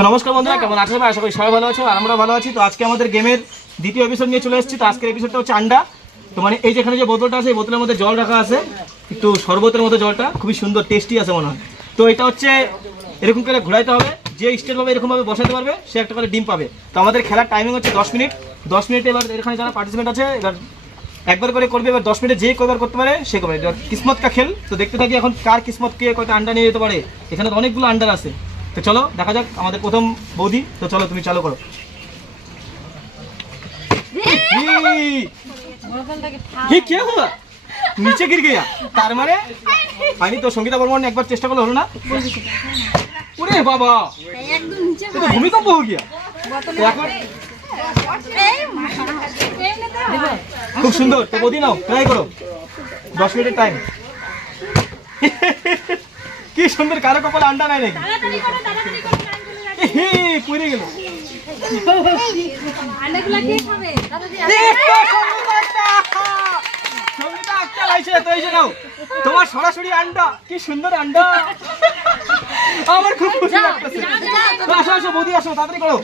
তো নমস্কার বন্ধুরা কেমন আছো সবাই? আশা করি সবাই ভালো আছো আর আমরা ভালো আছি। তো আজকে আমাদের গেমের দ্বিতীয় এপিসোড নিয়ে চলে এসেছি। তো আজকের এপিসোডটা হচ্ছে আন্ডা। তো মানে এই যেখানে যে বোতলটা আছে এই বোতলের মধ্যে জল রাখা আছে। একটু শরবতের মতো জলটা। খুবই সুন্দর টেস্টি আছে মনে হয়। তো এটা হচ্ছে এরকম করে ঘোরাইতে হবে। যে স্টেট পাবে এরকমভাবে বসাতে পারবে সে একটা করে ডিম পাবে। তো আমাদের খেলার টাইমিং হচ্ছে দশ মিনিট। দশ মিনিট এবার এখানে যারা পার্টিসিপেন্ট আছে এবার একবার করে করবে এবার দশ মিনিটে যে কয়বার করতে পারে সে করবে। এবার কিসমত কা খেল। তো দেখতে থাকি এখন কার কিসমত কে কয়টা আন্ডা নিয়ে যেতে পারে। এখানে তো অনেকগুলো আন্ডার আছে। তো চলো, দেখা যাক আমাদের প্রথম বৌদি। তো চলো, তুমি চালু করো। কে নিচে গির গিয়া। তার মানে? আমি তো, সঙ্গীতা বর্মন একবার চেষ্টা করল হলো না? ওরে বাবা! ভূমিকম্প হয়ে গিয়া। খুব সুন্দর, তো বৌদি নাও ট্রাই করো। দশ মিনিটের টাইম কি সুন্দর কারও কপালে আন্ডা নাই নাকি? পুড়ে গেল। তোমার সরাসরি আন্ডা কি সুন্দর আন্ডা আমার খুব খুশি লাগতেছে। আসো আসো বৌদি আসো তাড়াতাড়ি করো।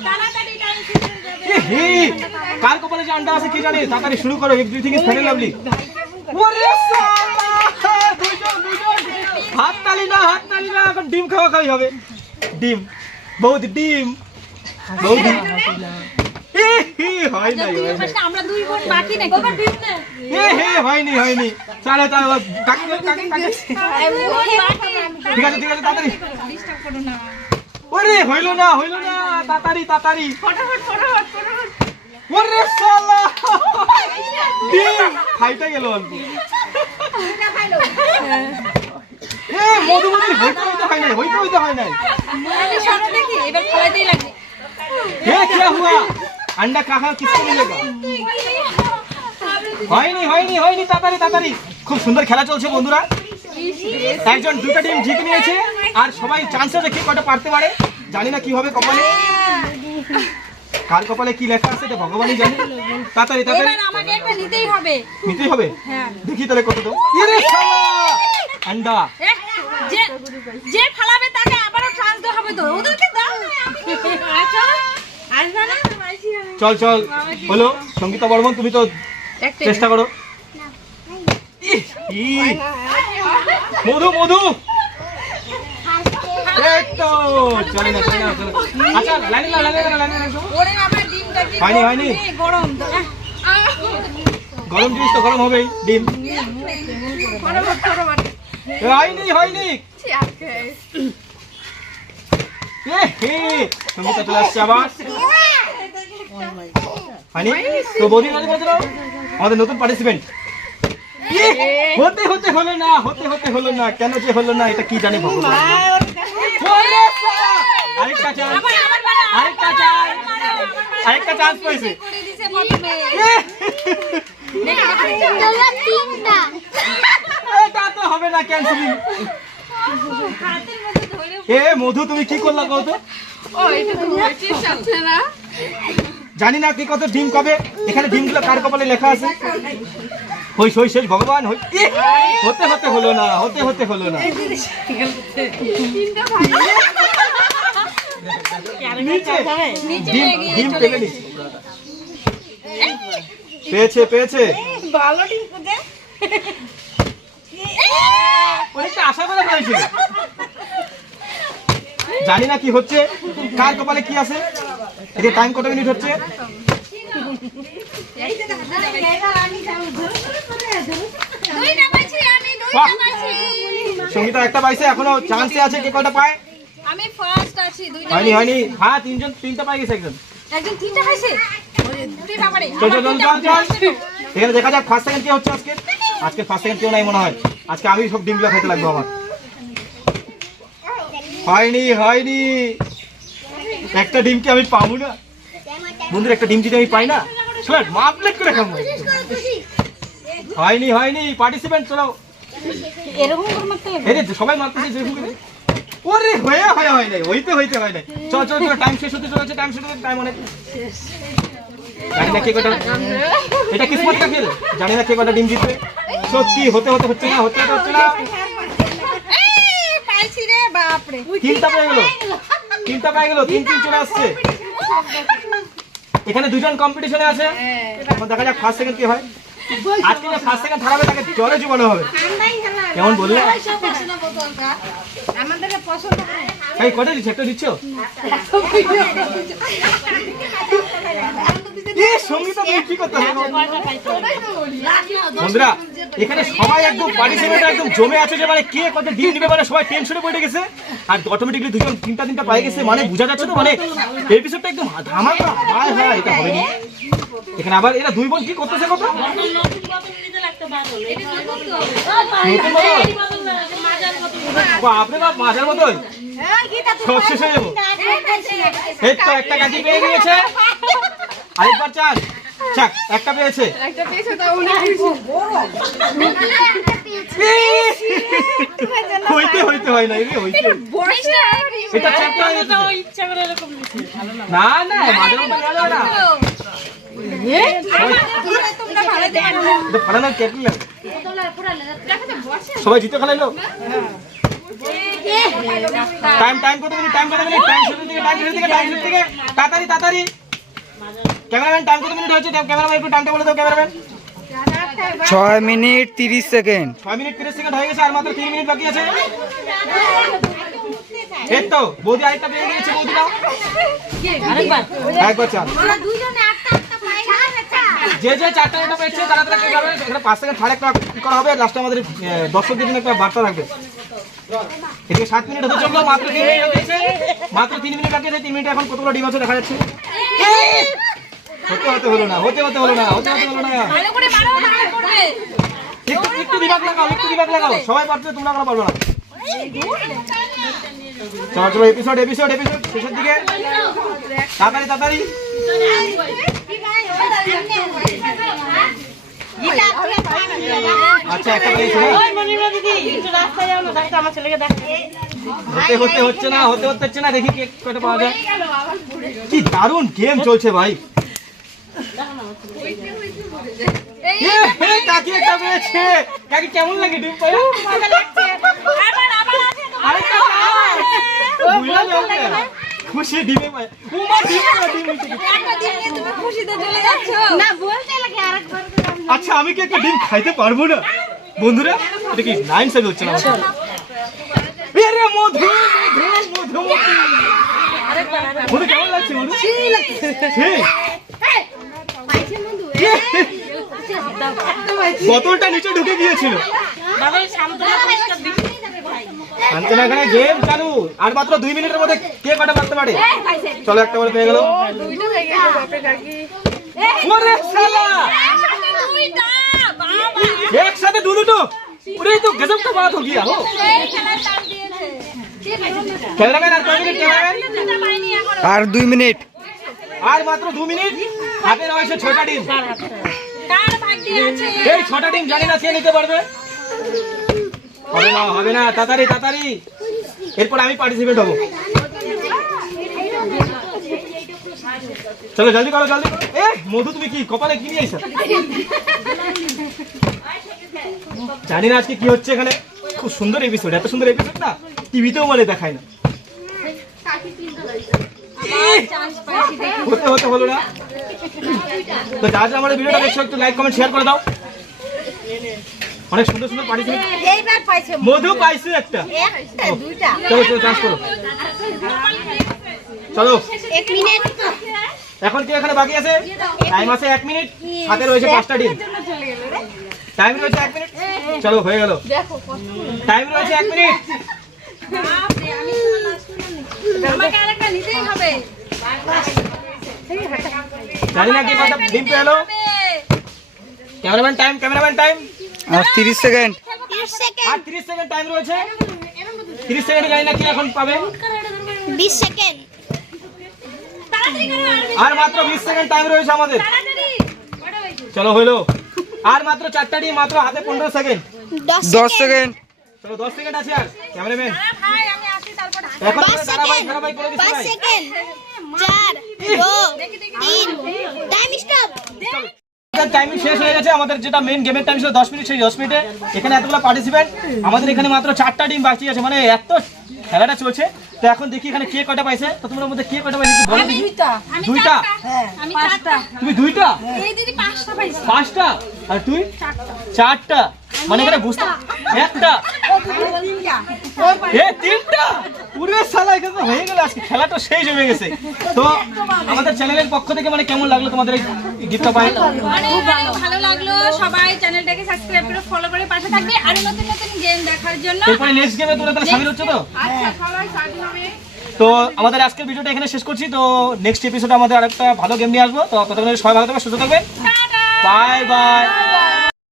কার কপালে যে আন্ডা আছে কি জানি? তাড়াতাড়ি শুরু করো এভরিথিং ইজ ভেরি লাভলি। ওরে সালা দুইজন দুইজন। হাত তালি না হাত তালি না এখন ডিম খাওয়া খাওয়াই হবে। ডিম, বৌদি ডিম। বৌদি। হইল না হইল না, তাড়াতাড়ি তাড়াতাড়ি। ওরে সালা ডিম, খাইতে গেল হ্যাঁ হয় নাই। কি হয়নি হয়নি হয়নি খুব সুন্দর খেলা চলছে বন্ধুরা। একজন দুটো টিম জিতে নিয়েছে আর সবাই চান্স আছে কে কটা পারতে পারে। জানি না কি হবে কপালে। কার কপালে কি লেখা আছে এটা ভগবানই জানে। তাড়াতাড়ি তাড়াতাড়ি। নিতেই হবে। নিতেই হবে? দেখি তাহলে কত তো আন্ডা যে যে ফালাবে তাকে আবারও দেওয়া হবে তো ওদেরকে দাও আচ্ছা আসবে না চল চল হলো সঙ্গীতা বর্মন তুমি তো চেষ্টা করো মধু মধু। আচ্ছা গরম জিনিস তো গরম হবেই ডিম হয়নি হয়নি। সঙ্গীতা চলে আসছে আবার। তো বৌদি বলছিল আমাদের নতুন পার্টিসিপেন্ট হতে হতে হলো না হতে হতে হলো না কেন যে হলো না এটা কি জানে ভগবান। আরেকটা চান্স চান্স চান্স তিনটা। তো হবে না ক্যান্সেলিং এ, মধু, তুমি কি করলা কত জানি না কি কত ডিম কবে। এখানে ডিমগুলো কার কপালে লেখা আছে? হই হই শেষ ভগবান, হই। হতে হতে হলো না, হতে হতে হলো না। ডিম পেলে নি পেয়েছে পেয়েছে। ভালো ডিম অনেকটা আশা করে ফেলেছে জানি না কি হচ্ছে কার কপালে কি আছে এতে টাইম কত মিনিট হচ্ছে? সঙ্গীতা একটা পাইছে এখনও চান্সে আছে কে কয়টা পায়? আমি ফার্স্ট আছি দুইটা হয়নি হয়নি। হ্যাঁ তিনজন তিনটা পাই গেছে একজন। একজন তিনটা পাইছে? তিনটা পারে চল চল চল চল চল। এখানে দেখা যাক ফার্স্ট সেকেন্ড কে হচ্ছে আজকে? আজকে ফার্স্ট সেকেন্ড কেউ নাই মনে হয়। আজকে আমি সব ডিমগুলো খেতে লাগবো আমার। হয়নি হয়নি। একটা ডিমকে আমি পাবো না? বন্ধুর একটা ডিম যদি আমি পাই না শোন মা প্লেট করে খাব। হয়নি হয়নি পার্টিসিপেন্ট চলো এরকম করে সবাই মারতেছে যেরকম করে। ওরে হয়ে হয় হয় নাই হইতে হইতে হয় নাই। চল চল চল টাইম শেষ হতে চলেছে টাইম শেষ হতে টাইম অনেক। জানি না কে কটা এটা কিসমত কা খেল জানি না কে কটা ডিম জিতবে সত্যি হতে হতে হচ্ছে না হতে হতে হচ্ছে না। পাইছি রে বাপ রে তিনটা পেয়ে গেল। তিনটা পাই গেল তিন তিন চলে আসছে। এখানে দুজন কম্পিটিশনে আছে। এখন দেখা যাক ফার্স্ট সেকেন্ড কি হয়। আজকে যে ফার্স্ট সেকেন্ড হারাবে তাকে জলে চুবানো হবে। কেমন বললে? আমাদের পছন্দ এই কটা দিচ্ছ? একটা দিচ্ছ? বন্ধুরা এখানে সবাই একদম পার্টিসিপেন্ট একদম জমে আছে যে মানে কে কত ডিম নিবে মানে সবাই টেনশনে পড়ে গেছে। আর অটোমেটিকলি দুজন তিনটা তিনটা পাই গেছে মানে বোঝা যাচ্ছে তো মানে এপিসোডটা একদম ধামাকা হায় হায় এটা হবে এখানে আবার এরা দুই বোন কি করতেছে কত? বাপরে বাপ মাঝের মতোই। সব শেষ হয়ে যাব। এই তো একটা কাজি পেয়ে গিয়েছে। আরেকবার চান চাক একটা পেয়েছে হইতে হইতে হয় না এই রে, হইতে এটা চ্যাপ্টা হয়ে। না না সবাই জিতে খেলাইলো টাইম টাইম কত মিনিট টাইম কত মিনিট টাইম শুরু থেকে টাইম শুরু থেকে টাইম শুরু থেকে তাড়াতাড়ি তাড়াতাড়ি ক্যামেরাম্যান টাইম কত মিনিট হয়েছে? ক্যামেরাম্যান একটু টাইমটা বলে দাও ক্যামেরাম্যান। ছয় মিনিট তিরিশ সেকেন্ড। ছয় মিনিট তিরিশ সেকেন্ড হয়ে গেছে আর মাত্র তিন মিনিট বাকি আছে। এই তো বৌদি আরেকটা পেয়ে গিয়েছে বৌদি দাও একবার চান যে যে চারটা এটা পেয়েছে তারা তারা কি করবে? এখানে পাঁচ সেকেন্ড একটা করা হবে? লাস্টে আমাদের আহ, দর্শকদের জন্য একটা বার্তা থাকবে। এদিকে সাত মিনিট হতে চলল মাত্র তিন মিনিট হয়েছে মাত্র তিন মিনিট বাকি তিন মিনিট এখন কতগুলো ডিম আছে দেখা যাচ্ছে। হতে হতে হলো না হতে হতে হলো না হতে হতে হলো না। ভালো করে মারো ভালো করবে। একটু একটু দিমাগ লাগাও একটু দিমাগ লাগাও। সবাই পারবে তোমরা কোনো পারবে না। চলো চলো এপিসোড এপিসোড এপিসোড শেষের দিকে। তাড়াতাড়ি তাড়াতাড়ি। আচ্ছা একটা হতে হতে হচ্ছে না হতে হতে হচ্ছে না দেখি কে কটা পাওয়া যায়। কি দারুণ গেম চলছে ভাই। কাকি কেমন লাগে ডিম। খুশি ডিমে ডিম তুমি খুশিতে চলে যাচ্ছ। না বলতে লাগে আরেকবার আচ্ছা আমি কি একটা ডিম খাইতে পারব না? বন্ধুরা এটা কি লাইন সাইড হচ্ছে না? এ মধু মধু মধু। মধু কেমন লাগছে মধু সেই বোতলটা নিচে ঢুকে গিয়েছিল শান্তনাখানে গেম চালু আর মাত্র দুই মিনিটের মধ্যে কে কটা মারতে পারে চলো একটা বলে পেয়ে গেল ওরে শালা দুইটা বাবা একসাথে দু দুটো ওরে তো গজব তো বাত हो गया हो এই খেলার টান দিয়েছে ক্যামেরাম্যান আর কয় মিনিট ক্যামেরাম্যান দুইটা পাইনি এখন আর দুই মিনিট আর মাত্র দু মিনিট। হাতে রয়েছে ছটা ডিম। এই ছটা ডিম জানি না কে নিতে পারবে। হবে না হবে না তাড়াতাড়ি তাড়াতাড়ি। এরপর আমি পার্টিসিপেট হব। চলো জলদি করো জলদি। এ মধু তুমি কি কপালে কি নিয়ে আইছো জানি না আজকে কি হচ্ছে এখানে। খুব সুন্দর এপিসোড এত সুন্দর এপিসোড না টিভিতেও মানে দেখায় না। হতে হতে হলো না। তো যা যা আমাদের ভিডিওটা দেখছ একটু লাইক কমেন্ট শেয়ার করে দাও। অনেক সুন্দর সুন্দর পার্টিসিপেট এইবার পাইছে মধু। পাইছো একটা। একটা দুইটা। চলো চলো চান্স করো। চলো। এক মিনিট। এখন কি এখানে বাকি আছে? টাইম আছে এক মিনিট। হাতে রয়েছে পাঁচটা ডিম। টাইম রয়েছে এক মিনিট। চলো হয়ে গেল। টাইম রয়েছে এক মিনিট। আমাকে আরেকটা নিতেই হবে জানি না কি ডিম পেল ক্যামেরাম্যান টাইম ক্যামেরাম্যান টাইম আর তিরিশ সেকেন্ড আর তিরিশ সেকেন্ড টাইম রয়েছে। তিরিশ সেকেন্ড জানি না কি এখন পাবে বিশ সেকেন্ড আর আর মাত্র বিশ সেকেন্ড টাইম রয়েছে আমাদের। চলো হইল। আর মাত্র চারটা ডিম মাত্র হাতে পনেরো সেকেন্ড দশ দশ সেকেন্ড চলো দশ সেকেন্ড আছে আর। ক্যামেরাম্যান ভাই আমি পাঁচ সেকেন্ড ধারাবাহিক করে দিচ্ছি পাঁচ সেকেন্ড। চার দু তিন। টাইম স্টপ টাইমিং শেষ হয়ে গেছে। আমাদের যেটা মেইন গেমের টাইম ছিল দশ মিনিট সেই দশ মিনিটে এখানে এতগুলো পার্টিসিপেন্ট আমাদের এখানে মাত্র চারটা ডিম বাকি আছে। মানে এত খেলাটা চলছে। তো এখন দেখি এখানে কে কয়টা পাইছে। তো তোমার মধ্যে কে কয়টা পাইছে বলো দেখি। দুইটা? চারটা। তুমি দুইটা? পাঁচটা? আর তুই? চারটা। চারটা। মানে এখানে বুঝতে একটা। এ তিনটা? পুরো সালা এখানে হয়ে গেল আজকে। খেলা তো সেই জমে গেছে। তো আমাদের চ্যানেলের পক্ষ থেকে মানে কেমন লাগল তোমাদের এই গিফটটা পাই অনেক অনেক ভালো লাগল। সবাই চ্যানেলটাকে সাবস্ক্রাইব করে ফলো করে পাশে থাকবে। আর নতুন নতুন গেম দেখার জন্য। এরপরে নেক্সট গেমে তোমরা তাহলে সামিল হচ্ছে তো? আচ্ছা সবাই সাথে হবে। তো আমাদের আজকের ভিডিওটা এখানে শেষ করছি। তো নেক্সট এপিসোডে আমাদের আরেকটা ভালো গেম নিয়ে আসব। তো ততক্ষণ সবাই ভালো থাকবে সুস্থ থাকবেন বাই বাই